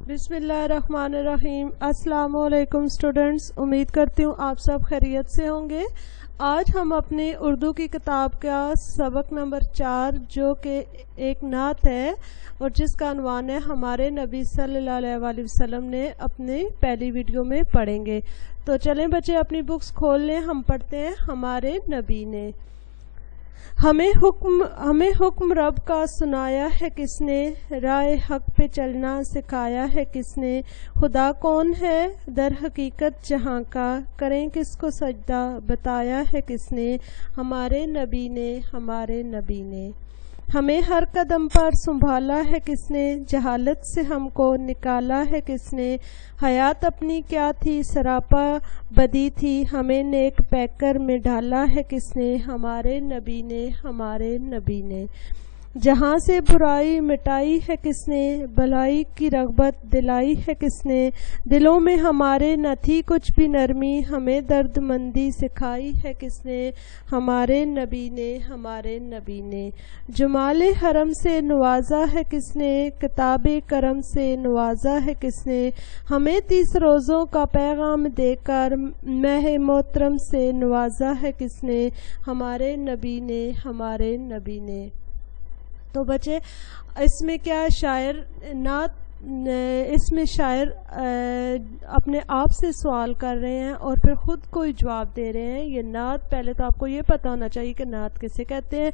بسم اللہ الرحمن الرحیم۔ السلام علیکم اسٹوڈنٹس، امید کرتی ہوں آپ سب خیریت سے ہوں گے۔ آج ہم اپنی اردو کی کتاب کا سبق نمبر 4 جو کہ ایک نعت ہے اور جس کا عنوان ہے ہمارے نبی صلی اللہ علیہ وسلم نے اپنی پہلی ویڈیو میں پڑھیں گے۔ تو چلیں بچے اپنی بکس کھول لیں، ہم پڑھتے ہیں ہمارے نبی نے۔ ہمیں حکم رب کا سنایا ہے کس نے، راہ حق پہ چلنا سکھایا ہے کس نے، خدا کون ہے در حقیقت جہاں کا، کریں کس کو سجدہ بتایا ہے کس نے، ہمارے نبی نے، ہمارے نبی نے۔ ہمیں ہر قدم پر سنبھالا ہے کس نے، جہالت سے ہم کو نکالا ہے کس نے، حیات اپنی کیا تھی سراپا بدی تھی، ہمیں نیک پیکر میں ڈالا ہے کس نے، ہمارے نبی نے، ہمارے نبی نے۔ جہاں سے برائی مٹائی ہے کس نے، بھلائی کی رغبت دلائی ہے کس نے، دلوں میں ہمارے نہ تھی کچھ بھی نرمی، ہمیں درد مندی سکھائی ہے کس نے، ہمارے نبی نے، ہمارے نبی نے۔ جمال حرم سے نوازا ہے کس نے، کتاب کرم سے نوازا ہے کس نے، ہمیں 30 روزوں کا پیغام دے کر مہ محترم سے نوازا ہے کس نے، ہمارے نبی نے، ہمارے نبی نے۔ تو بچے اس میں کیا شاعر نعت، اس میں شاعر اپنے آپ سے سوال کر رہے ہیں اور پھر خود کوئی جواب دے رہے ہیں۔ یہ نعت پہلے تو آپ کو یہ پتہ ہونا چاہیے کہ نعت کسے کہتے ہیں۔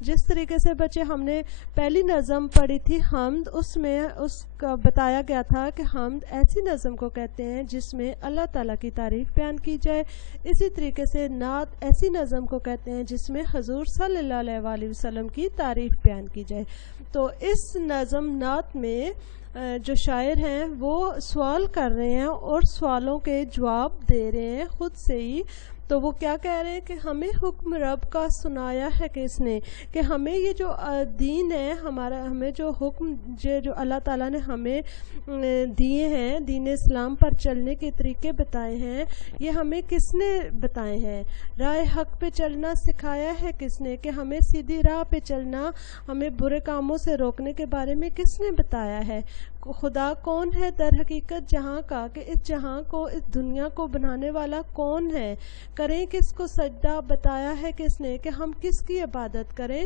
جس طریقے سے بچے ہم نے پہلی نظم پڑھی تھی حمد، اس میں اس کا بتایا گیا تھا کہ حمد ایسی نظم کو کہتے ہیں جس میں اللہ تعالیٰ کی تعریف بیان کی جائے۔ اسی طریقے سے نعت ایسی نظم کو کہتے ہیں جس میں حضور صلی اللہ علیہ وآلہ وسلم کی تعریف بیان کی جائے۔ تو اس نظم نعت میں جو شاعر ہیں وہ سوال کر رہے ہیں اور سوالوں کے جواب دے رہے ہیں خود سے ہی۔ تو وہ کیا کہہ رہے ہیں کہ ہمیں حکم رب کا سنایا ہے کس نے، کہ ہمیں یہ جو دین ہے ہمارا، ہمیں جو حکم جو اللہ تعالیٰ نے ہمیں دیے ہیں، دین اسلام پر چلنے کے طریقے بتائے ہیں، یہ ہمیں کس نے بتائے ہیں۔ راہ حق پہ چلنا سکھایا ہے کس نے، کہ ہمیں سیدھی راہ پہ چلنا، ہمیں برے کاموں سے روکنے کے بارے میں کس نے بتایا ہے۔ خدا کون ہے در حقیقت جہاں کا، کہ اس جہاں کو، اس دنیا کو بنانے والا کون ہے، کریں کس کو سجدہ بتایا ہے کس نے، کہ ہم کس کی عبادت کریں،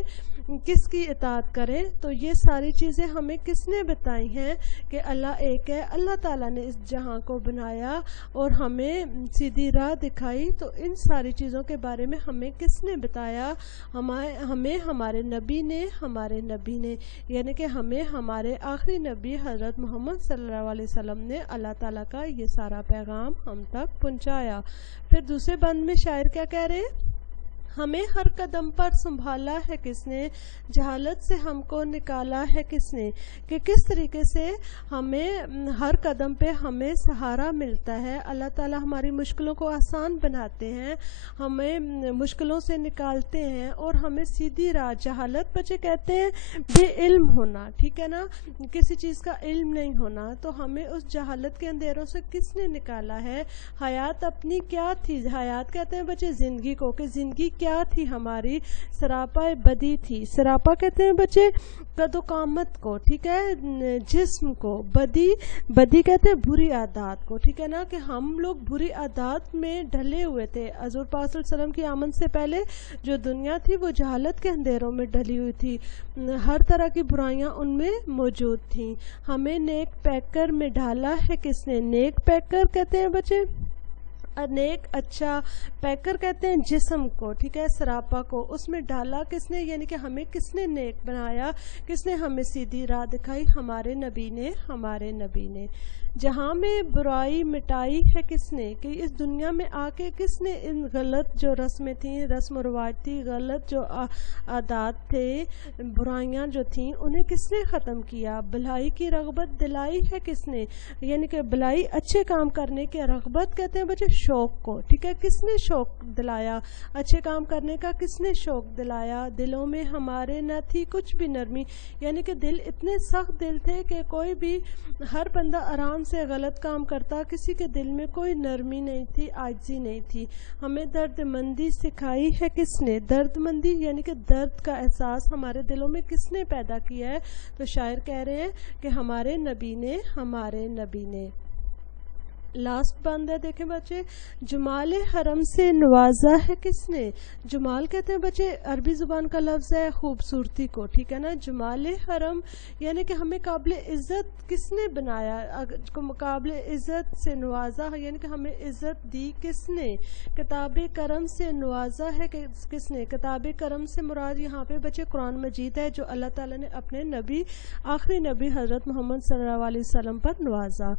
کس کی اطاعت کریں۔ تو یہ ساری چیزیں ہمیں کس نے بتائی ہیں کہ اللہ ایک ہے، اللہ تعالیٰ نے اس جہاں کو بنایا اور ہمیں سیدھی راہ دکھائی۔ تو ان ساری چیزوں کے بارے میں ہمیں کس نے بتایا، ہمیں ہمارے نبی نے، ہمارے نبی نے، یعنی کہ ہمیں ہمارے آخری نبی حضرت محمد صلی اللہ علیہ وسلم نے اللہ تعالیٰ کا یہ سارا پیغام ہم تک پہنچایا۔ پھر دوسرے بند میں شاعر کیا کہہ رہے ہیں، ہمیں ہر قدم پر سنبھالا ہے کس نے، جہالت سے ہم کو نکالا ہے کس نے، کہ کس طریقے سے ہمیں ہر قدم پہ ہمیں سہارا ملتا ہے، اللہ تعالیٰ ہماری مشکلوں کو آسان بناتے ہیں، ہمیں مشکلوں سے نکالتے ہیں اور ہمیں سیدھی راہ۔ جہالت بچے کہتے ہیں بے علم ہونا، ٹھیک ہے نا، کسی چیز کا علم نہیں ہونا۔ تو ہمیں اس جہالت کے اندھیروں سے کس نے نکالا ہے۔ حیات اپنی کیا تھی، حیات کہتے ہیں بچے زندگی کو، کہ زندگی کیا تھی ہماری، سراپا بدی تھی۔ سراپا کہتے ہیں بچے قد و قامت کو، ٹھیک ہے، جسم کو، بدی کہتے ہیں بری عادات کو، ٹھیک ہے نا، کہ ہم لوگ بری عادات میں ڈھلے ہوئے تھے۔ حضور پاک صلی اللہ علیہ وسلم کی آمد سے پہلے جو دنیا تھی وہ جہالت کے اندھیروں میں ڈلی ہوئی تھی، ہر طرح کی برائیاں ان میں موجود تھیں۔ ہمیں نیک پیکر میں ڈھالا ہے کس نے، نیک پیکر کہتے ہیں بچے نیک اچھا، پیکر کہتے ہیں جسم کو، ٹھیک ہے، سراپا کو، اس میں ڈالا کس نے، یعنی کہ ہمیں کس نے نیک بنایا، کس نے ہمیں سیدھی راہ دکھائی، ہمارے نبی نے، ہمارے نبی نے۔ جہاں میں برائی مٹائی ہے کس نے، کہ اس دنیا میں آ کے کس نے ان غلط جو رسمیں تھیں، رسم و رواج تھی، غلط جو عادات تھے، برائیاں جو تھیں، انہیں کس نے ختم کیا۔ بھلائی کی رغبت دلائی ہے کس نے، یعنی کہ بھلائی اچھے کام کرنے کے رغبت کہتے ہیں بچے شوق کو. ٹھیک ہے, کس نے شوق دلایا, اچھے کام کرنے کا کس نے شوق دلایا. دلوں میں ہمارے نہ تھی کچھ بھی نرمی, یعنی کہ دل اتنے سخت دل تھے کہ کوئی بھی, ہر بندہ آرام سے غلط کام کرتا, کسی کے دل میں کوئی نرمی نہیں تھی, عاجزی نہیں تھی. ہمیں درد مندی سکھائی ہے کس نے, درد مندی یعنی کہ درد کا احساس ہمارے دلوں میں کس نے پیدا کیا ہے. تو شاعر کہہ رہے ہیں کہ ہمارے نبی نے, ہمارے نبی نے. لاسٹ بند ہے, دیکھیں بچے, جمال حرم سے نوازا ہے کس نے. جمال کہتے ہیں بچے عربی زبان کا لفظ ہے خوبصورتی کو. ٹھیک ہے نا, جمال حرم یعنی کہ ہمیں قابل عزت کس نے بنایا, قابل عزت سے نوازا یعنی کہ ہمیں عزت دی کس نے. کتاب کرم سے نوازا ہے کس نے. کتاب کرم سے مراد یہاں پہ بچے قرآن مجید ہے, جو اللہ تعالیٰ نے اپنے نبی, آخری نبی حضرت محمد صلی اللہ علیہ وسلم پر نوازا.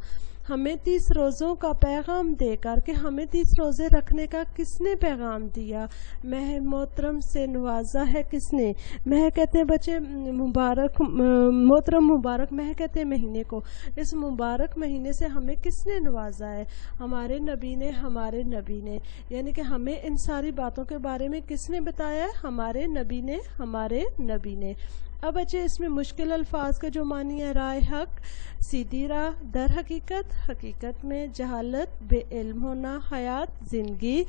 ہمیں 30 روزوں کا پیغام دے کر, کہ ہمیں 30 روزے رکھنے کا کس نے پیغام دیا. مہ محترم سے نوازا ہے کس نے. مہ کہتے ہیں بچے مبارک, محترم مبارک مہ کہتے ہیں مہینے کو. اس مبارک مہینے سے ہمیں کس نے نوازا ہے, ہمارے نبی نے, ہمارے نبی نے. یعنی کہ ہمیں ان ساری باتوں کے بارے میں کس نے بتایا ہے, ہمارے نبی نے, ہمارے نبی نے. اب بچے اس میں مشکل الفاظ کے جو معنی ہے, رائے حق, سیدھی راہ, در حقیقت, حقیقت میں, جہالت, بے علم ہونا, حیات, زندگی,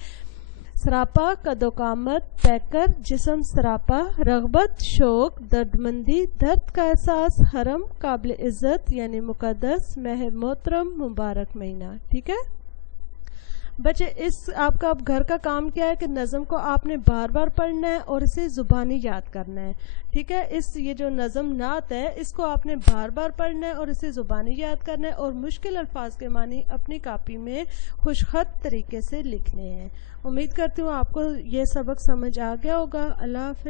سراپا, قد و قامت, پیکر, جسم سراپا, رغبت, شوق, درد مندی, درد کا احساس, حرم, قابل عزت یعنی مقدس, مہ محترم, مبارک مہینہ. ٹھیک ہے بچے, اس آپ کا اب گھر کا کام کیا ہے کہ نظم کو آپ نے بار بار پڑھنا ہے اور اسے زبانی یاد کرنا ہے. ٹھیک ہے, یہ جو نظم نعت ہے اس کو آپ نے بار بار پڑھنا ہے اور اسے زبانی یاد کرنا ہے, اور مشکل الفاظ کے معنی اپنی کاپی میں خوش خط طریقے سے لکھنے ہیں. امید کرتی ہوں آپ کو یہ سبق سمجھ آ گیا ہوگا. اللہ حافظ.